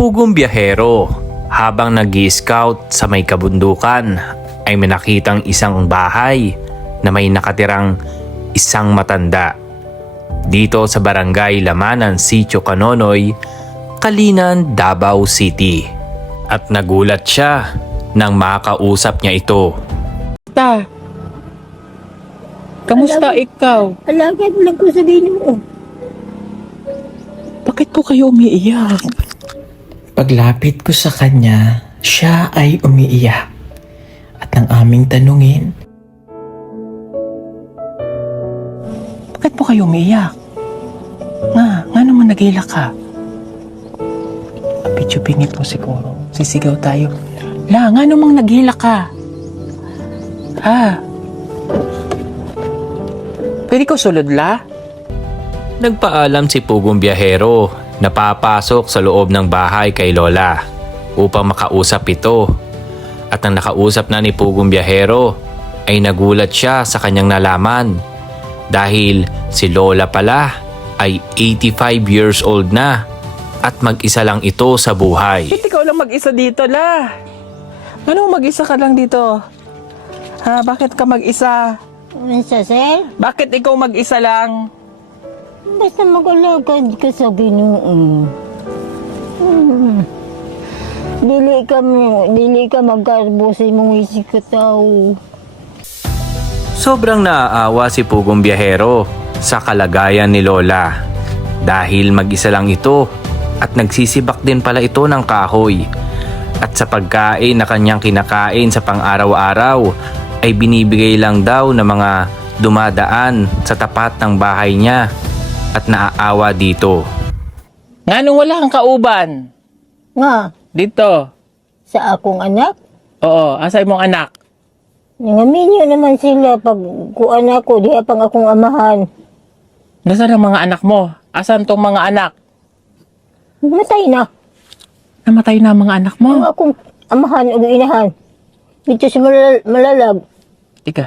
Pugong biyahero, habang nag-i-scout sa may kabundukan ay may nakitang isang bahay na may nakatirang isang matanda. Dito sa barangay Lamanan, Sitio Canonoy, Kalinan, Davao City. At nagulat siya nang makausap niya ito. Ta, kamusta ikaw? Alagad lang ko sabihin mo. Bakit po kayo umiiyak? Paglapit ko sa kanya, siya ay umiiyak. At nang aming tanungin, Bakit po kayo umiiyak? Nga naman nag-iilak ka? Medyo pingit mo siguro. Sisigaw tayo. Nga namang nag-iilak ka? Pwede ko sulod la? Nagpaalam si Pugong biyahero na papasok sa loob ng bahay kay Lola upang makausap ito. At nang nakausap na ni Pugong biyahero ay nagulat siya sa kanyang nalaman dahil si Lola pala ay 85 years old na at mag-isa lang ito sa buhay. Bakit ikaw lang mag-isa dito la? Ano mag-isa ka lang dito? Bakit ka mag-isa? Nasa sir? Bakit ikaw mag-isa lang? Basta mag-alagad ka sa Ginoo. Dili ka magkarbo sa imong isip ka tao. Sobrang naaawa si Pugong biyahero sa kalagayan ni Lola dahil mag-isa lang ito at nagsisibak din pala ito ng kahoy. At sa pagkain na kanyang kinakain sa pang-araw-araw ay binibigay lang daw ng mga dumadaan sa tapat ng bahay niya at naaawa dito. Nga nung wala kang kauban? Nga, Dito. sa akong anak, Oo, asay mong anak? nangaminyo naman sila pag kuan ako, diha pang akong amahan. Nasaan ang mga anak mo? Asan tong mga anak? Matay na. Namatay na ang mga anak Ang mo. akong amahan o inahan. Dito sa malalag. Ika,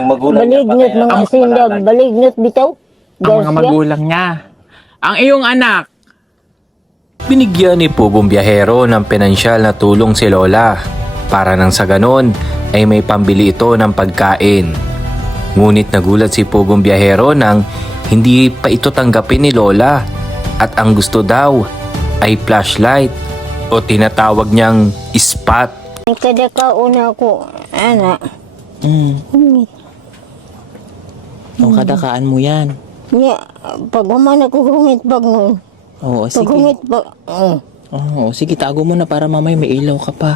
Balignot mga sindag. Balignot bitaw. ang mga magulang niya. Ang iyong anak, Binigyan ni Pugong biyahero ng pinansyal na tulong si Lola para nang sa ganon ay may pambili ito ng pagkain. Ngunit nagulat si Pugong biyahero nang hindi pa ito tanggapin ni Lola at ang gusto daw ay flashlight o tinatawag niyang spot. Kada kauna ko, anak. o kadakaan mo yan. Nya, pag human ako hungit pag mo. Oo, Pag sige. hungit pag, Oo, sige, tago mo na para mamay may ilaw ka pa.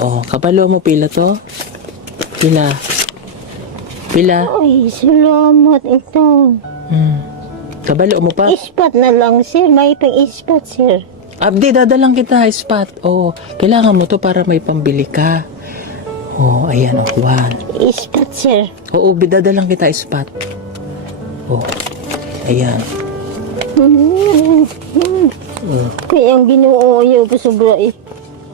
Oh, kapalo mo pila to? Pila? Pila? ay, salamat ito. Kabalo mo pa? Ispat na lang, sir. May pang ispat, sir. Abdi, dadalang kita, spot. Oh, kailangan mo to para may pambili ka. Oh, ayan, oh, one. Ispat, sir. Oo, dadalang kita, spot. Oh, ayan. Kaya ang Ginoo ayaw pa sobra eh.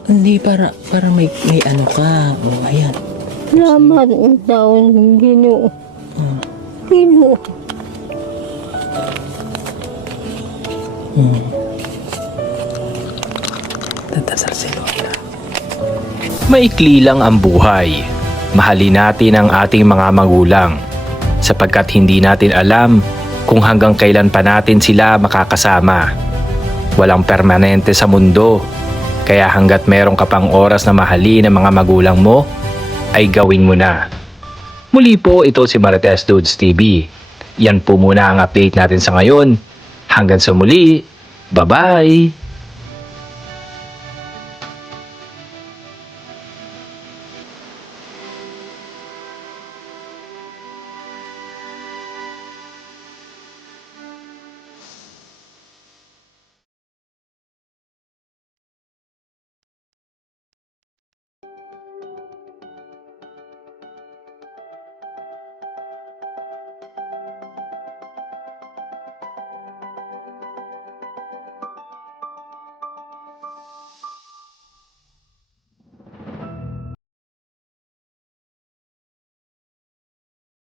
Hindi, para may ano ka. Oh, ayan. Salamat ang taon ng Ginoo. Ginoo. Dadasal si Lola. Maikli lang ang buhay. Mahalin natin ang ating mga magulang sapagkat hindi natin alam kung hanggang kailan pa natin sila makakasama. Walang permanente sa mundo, kaya hanggat meron ka pang oras na mahalin ang mga magulang mo, ay gawin mo na. Muli po, ito si Marites Dudes TV. Yan po muna ang update natin sa ngayon. Hanggang sa muli, bye-bye!